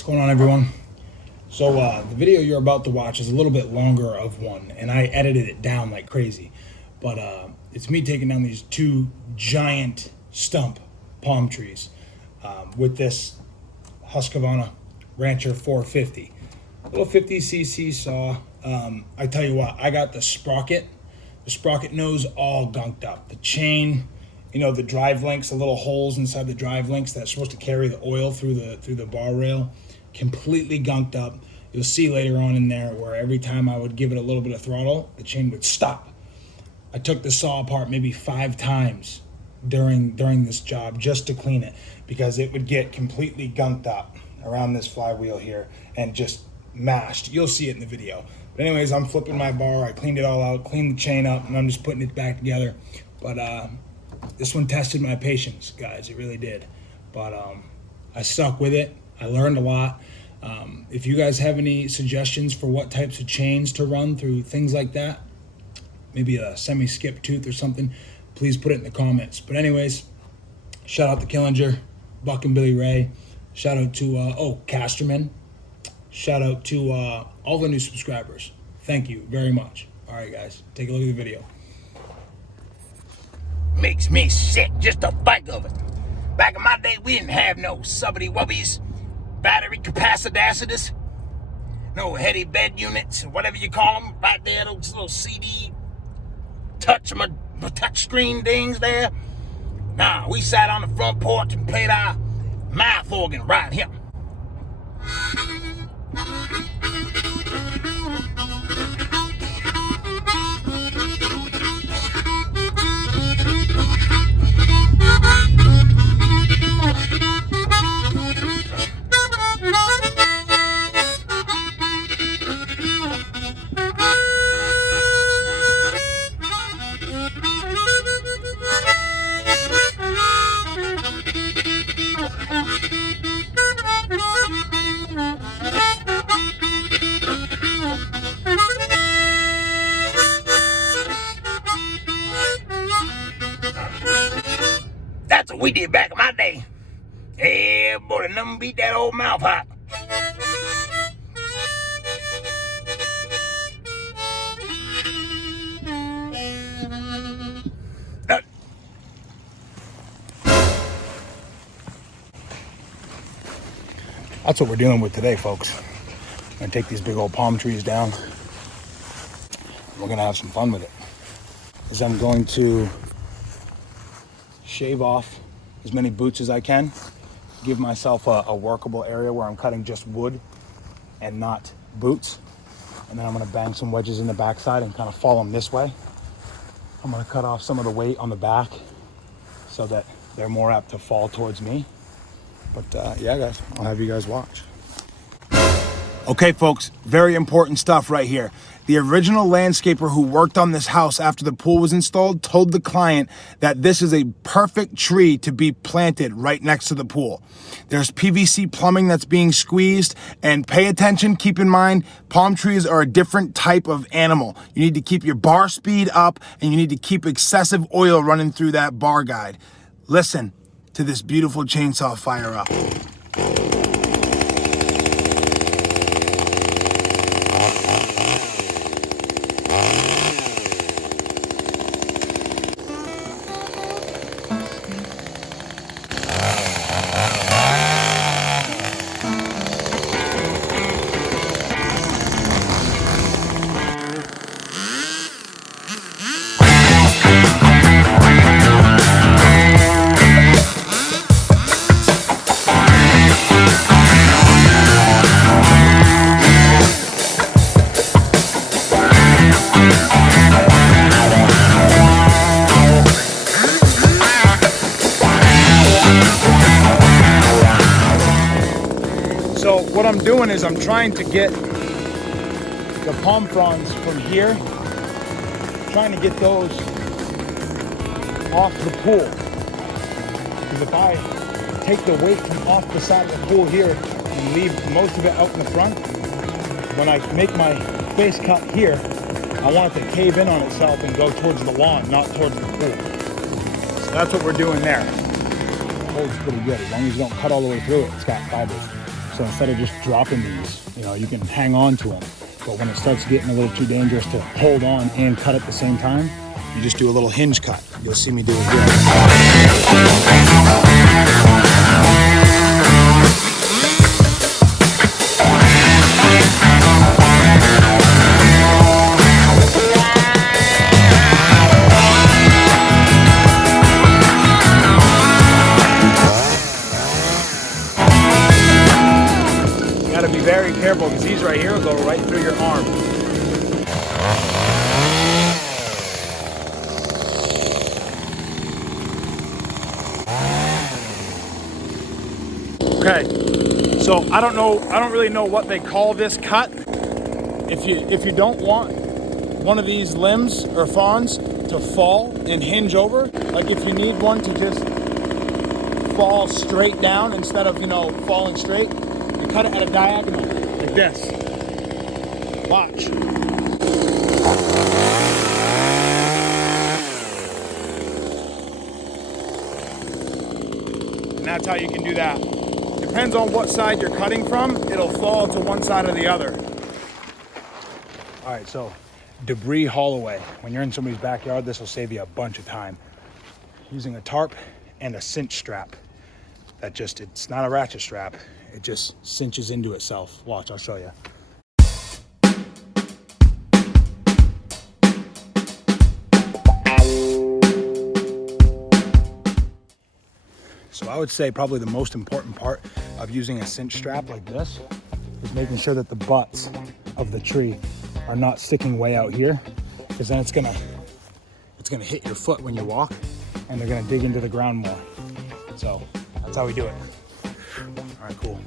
What's going on, everyone? So the video you're about to watch is a little bit longer of one, and I edited it down like crazy. But it's me taking down these two giant stump palm trees with this Husqvarna Rancher 450. Little 50cc saw. I tell you what, I got the sprocket nose all gunked up. The chain, the drive links, the little holes inside the drive links that's supposed to carry the oil through the bar rail, completely gunked up. You'll see later on in there where every time I would give it a little bit of throttle, the chain would stop. I took the saw apart maybe 5 times during this job just to clean it, because it would get completely gunked up around this flywheel here and just mashed. You'll see it in the video. But anyways, I'm flipping my bar. I cleaned it all out, cleaned the chain up, and I'm just putting it back together. But this one tested my patience, guys. It really did. But I stuck with it. I learned a lot. If you guys have any suggestions for what types of chains to run through things like that, maybe a semi-skip tooth or something, please put it in the comments. But anyways, shout out to Killinger, Buck and Billy Ray. Shout out to Casterman. Shout out to all the new subscribers. Thank you very much. All right, guys, take a look at the video. Makes me sick just to think of it. Back in my day, we didn't have no subbity wubbies, battery capacitors, no heady bed units, whatever you call them, right there, those little CD touch screen things there. Nah, we sat on the front porch and played our mouth organ right here. That's what we did back in my day. Yeah, boy, nothing beat that old mouth hop. That's what we're dealing with today, folks. I'm gonna take these big old palm trees down. We're gonna have some fun with it. As I'm going to shave off as many boots as I can, give myself a workable area where I'm cutting just wood and not boots. And then I'm gonna bang some wedges in the backside and kind of follow them this way. I'm gonna cut off some of the weight on the back so that they're more apt to fall towards me. But yeah, guys, I'll have you guys watch. Okay, folks, very important stuff right here. The original landscaper who worked on this house after the pool was installed told the client that this is a perfect tree to be planted right next to the pool. There's PVC plumbing that's being squeezed, and pay attention, keep in mind, palm trees are a different type of animal. You need to keep your bar speed up, and you need to keep excessive oil running through that bar guide. Listen to this beautiful chainsaw fire up. So what I'm doing is I'm trying to get the palm fronds from here, trying to get those off the pool. Because if I take the weight from off the side of the pool here and leave most of it out in the front, when I make my face cut here, I want it to cave in on itself and go towards the lawn, not towards the pool. So that's what we're doing there. Holds pretty good. As long as you don't cut all the way through it, it's got fibers. So instead of just dropping these, you know, you can hang on to them. But when it starts getting a little too dangerous to hold on and cut at the same time, you just do a little hinge cut. You'll see me do it here. Got to be very careful because these right here will go right through your arm. Okay, so I don't really know what they call this cut. If you don't want one of these limbs or fawns to fall and hinge over, like if you need one to just fall straight down instead of, you know, falling straight, you cut it at a diagonal like this. Watch. And that's how you can do that. Depends on what side you're cutting from, it'll fall to one side or the other. All right, so debris haul away. When you're in somebody's backyard, this will save you a bunch of time. Using a tarp and a cinch strap. It's not a ratchet strap, it just cinches into itself. Watch, I'll show you. So I would say probably the most important part of using a cinch strap like this is making sure that the butts of the tree are not sticking way out here, because then it's gonna hit your foot when you walk and they're gonna dig into the ground more. So that's how we do it. All right, cool.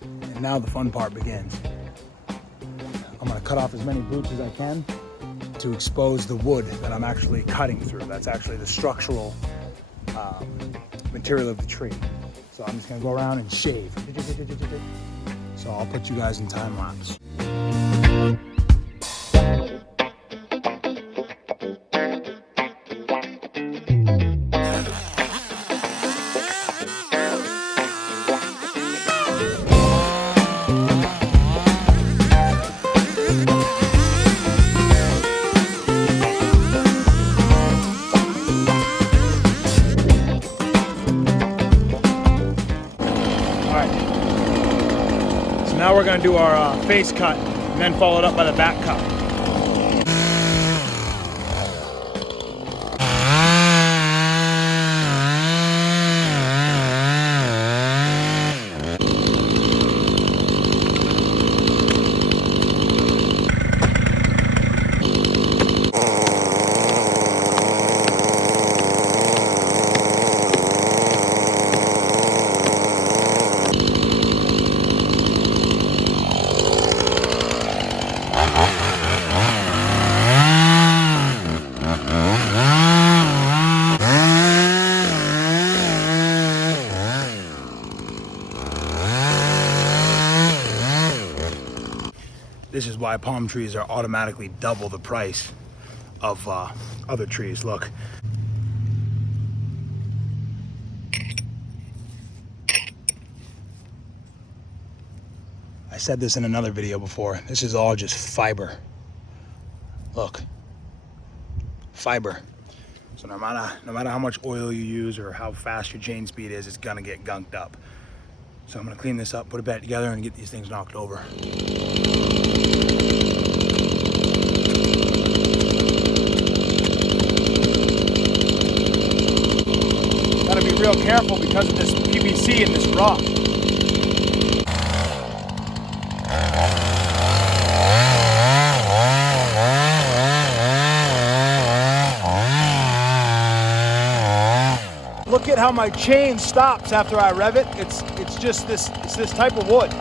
And now the fun part begins. I'm gonna cut off as many roots as I can to expose the wood that I'm actually cutting through. That's actually the structural material of the tree. So I'm just gonna go around and shave. So I'll put you guys in time lapse. Now we're going to do our face cut and then follow it up by the back cut. This is why palm trees are automatically double the price of other trees. Look. I said this in another video before. This is all just fiber. Look. Fiber. So no matter how much oil you use or how fast your chain speed is, it's gonna get gunked up. So I'm gonna clean this up, put it back together, and get these things knocked over. Gotta be real careful because of this PVC and this rock. Look at how my chain stops after I rev it. It's just this type of wood.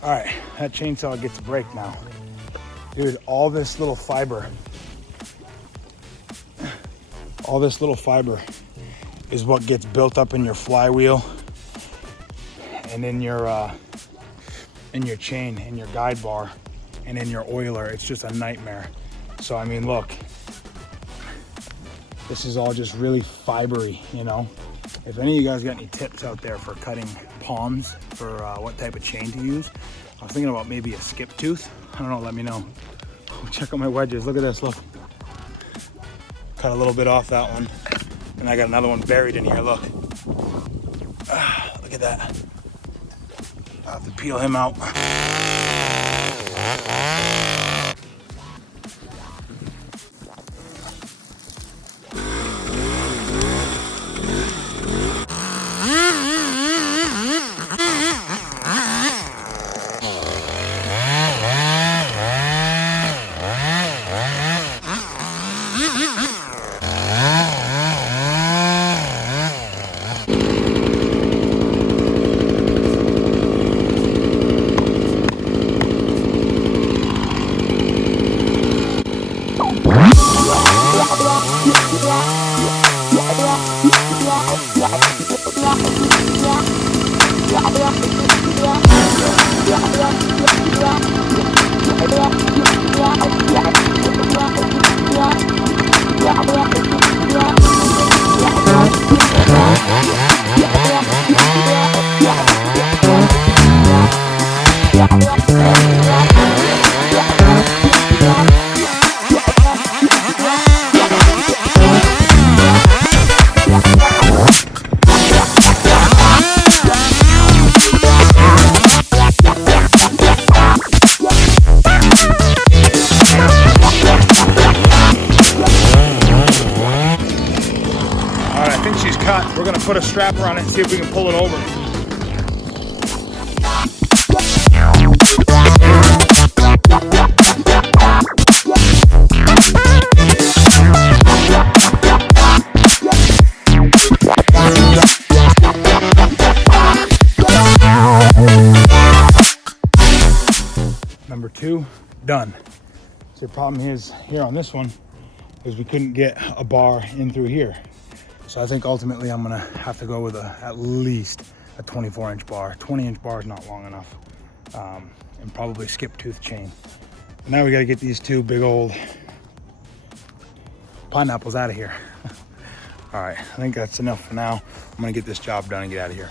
All right, that chainsaw gets a break now. Dude, all this little fiber is what gets built up in your flywheel and in your chain, in your guide bar, and in your oiler. It's just a nightmare. So I mean, look, this is all just really fibery, you know. If any of you guys got any tips out there for cutting palms, for what type of chain to use, I was thinking about maybe a skip tooth. I don't know, let me know. Check out my wedges, look at this, look. Cut a little bit off that one. And I got another one buried in here, look. Look at that. I'll have to peel him out. We're gonna put a strapper on it and see if we can pull it over. Number 2, done. So the problem is here on this one is we couldn't get a bar in through here. So I think ultimately I'm gonna have to go with at least a 24-inch bar. 20-inch bar is not long enough. And probably skip tooth chain. But now we gotta get these 2 big old pineapples out of here. All right, I think that's enough for now. I'm gonna get this job done and get out of here.